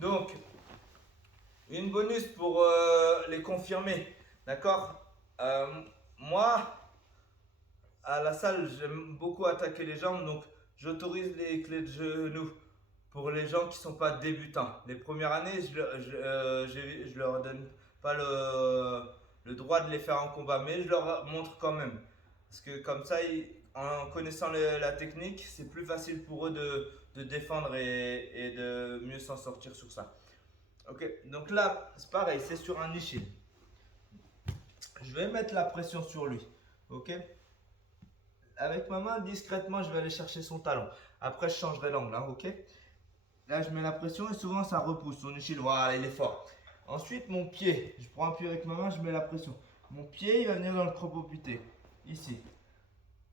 Donc, une bonus pour les confirmés. D'accord. Moi, à la salle, j'aime beaucoup attaquer les jambes. Donc, j'autorise les clés de genoux pour les gens qui ne sont pas débutants. Les premières années, je leur donne pas le droit de les faire en combat, mais je leur montre quand même. Parce que comme ça, en connaissant la technique, c'est plus facile pour eux de défendre et de mieux s'en sortir sur ça. Ok, donc là, c'est pareil, c'est sur un Nishin. Je vais mettre la pression sur lui. Ok, avec ma main, discrètement, je vais aller chercher son talon. Après, je changerai l'angle. Hein, ok. Là, je mets la pression et souvent ça repousse. Son Nishin, voilà, il est fort. Ensuite, mon pied. Je prends un pied avec ma main, je mets la pression. Mon pied, il va venir dans le cropo-puté. Ici.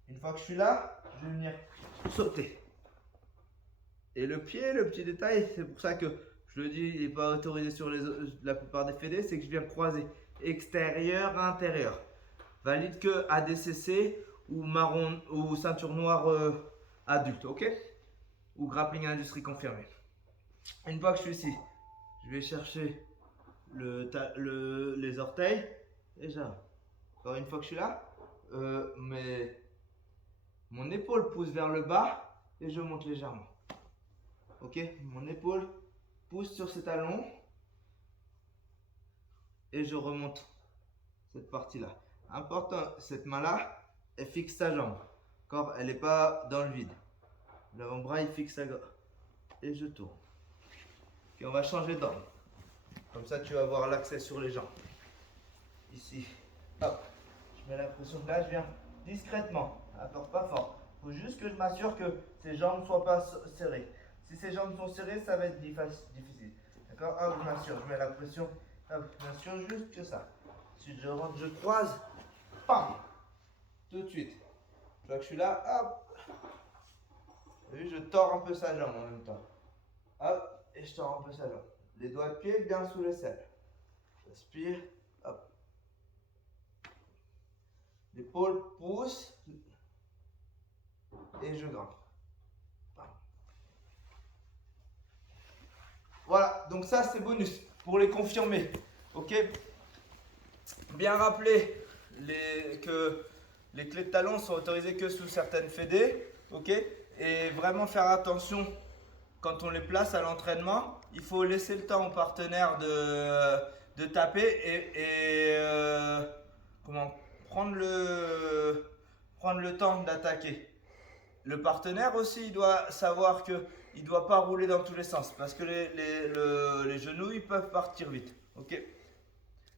Une fois que je suis là, je vais venir sauter. Et le pied, le petit détail, c'est pour ça que je le dis, il n'est pas autorisé sur la plupart des fédés, c'est que je viens croiser extérieur, intérieur. Valide que ADCC ou marron ou ceinture noire adulte, ok? Ou grappling industrie confirmé. Une fois que je suis ici, je vais chercher les orteils. Déjà, encore une fois que je suis là, mon épaule pousse vers le bas et je monte légèrement. Ok, mon épaule pousse sur ces talons et je remonte cette partie-là. Important, cette main-là, elle fixe sa jambe. D'accord, elle n'est pas dans le vide. L'avant-bras, il fixe sa jambe. Et je tourne. Ok, on va changer d'angle. Comme ça, tu vas avoir l'accès sur les jambes. Ici, hop, je mets la pression. Là, je viens discrètement. Apporte pas fort. Il faut juste que je m'assure que ces jambes ne soient pas serrées. Si ces jambes sont serrées, ça va être difficile. D'accord. Hop, je m'assure, je mets la pression. Hop, je m'assure juste que ça. Ensuite, je rentre, je croise. Pam. Tout de suite. Je vois que je suis là. Hop. Et je tords un peu sa jambe en même temps. Hop. Et je tords un peu sa jambe. Les doigts de pied bien sous les selles. J'aspire. Hop. L'épaule pousse. Et je grimpe. Voilà, donc ça c'est bonus pour les confirmer. Ok. Bien rappeler que les clés de talon sont autorisées que sous certaines fédés. Ok. Et vraiment faire attention quand on les place à l'entraînement. Il faut laisser le temps au partenaire de taper et comment prendre le temps d'attaquer. Le partenaire aussi, il doit savoir qu'il ne doit pas rouler dans tous les sens parce que les genoux, ils peuvent partir vite. Ok.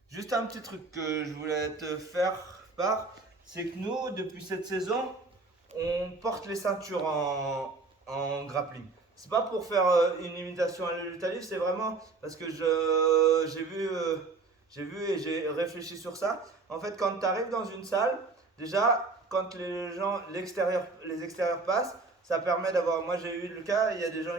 Juste un petit truc que je voulais te faire part, c'est que nous, depuis cette saison, on porte les ceintures en grappling. C'est pas pour faire une imitation à la lutte à livre, c'est vraiment parce que j'ai vu et j'ai réfléchi sur ça. En fait, quand tu arrives dans une salle, déjà, quand les extérieurs passent, ça permet d'avoir. Moi, j'ai eu le cas, il y a des gens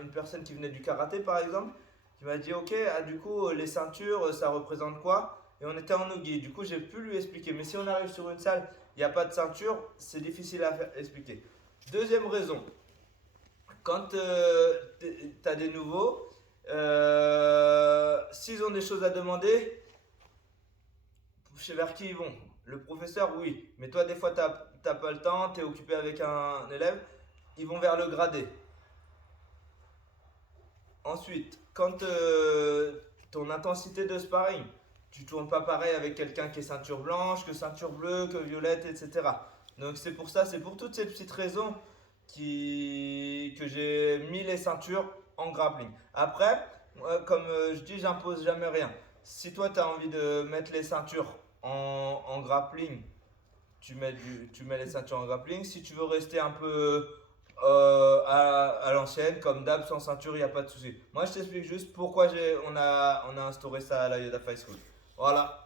une personne qui venait du karaté par exemple, qui m'a dit ok, du coup, les ceintures, ça représente quoi? Et on était en nogi. Du coup, j'ai pu lui expliquer. Mais si on arrive sur une salle, il n'y a pas de ceinture, c'est difficile à expliquer. Deuxième raison, quand tu as des nouveaux, s'ils ont des choses à demander, chez vers qui ils vont? Le professeur, oui. Mais toi, des fois, tu n'as pas le temps, tu es occupé avec un élève, ils vont vers le gradé. Ensuite, quand ton intensité de sparring, tu tournes pas pareil avec quelqu'un qui est ceinture blanche, que ceinture bleue, que violette, etc. Donc c'est pour ça, c'est pour toutes ces petites raisons que j'ai mis les ceintures en grappling. Après, comme je dis, j'impose jamais rien. Si toi tu as envie de mettre les ceintures en grappling, tu mets les ceintures en grappling. Si tu veux rester un peu à l'ancienne, comme d'hab, sans ceinture, il n'y a pas de souci. Moi, je t'explique juste pourquoi on a instauré ça à la Yoda Fight School. Voilà.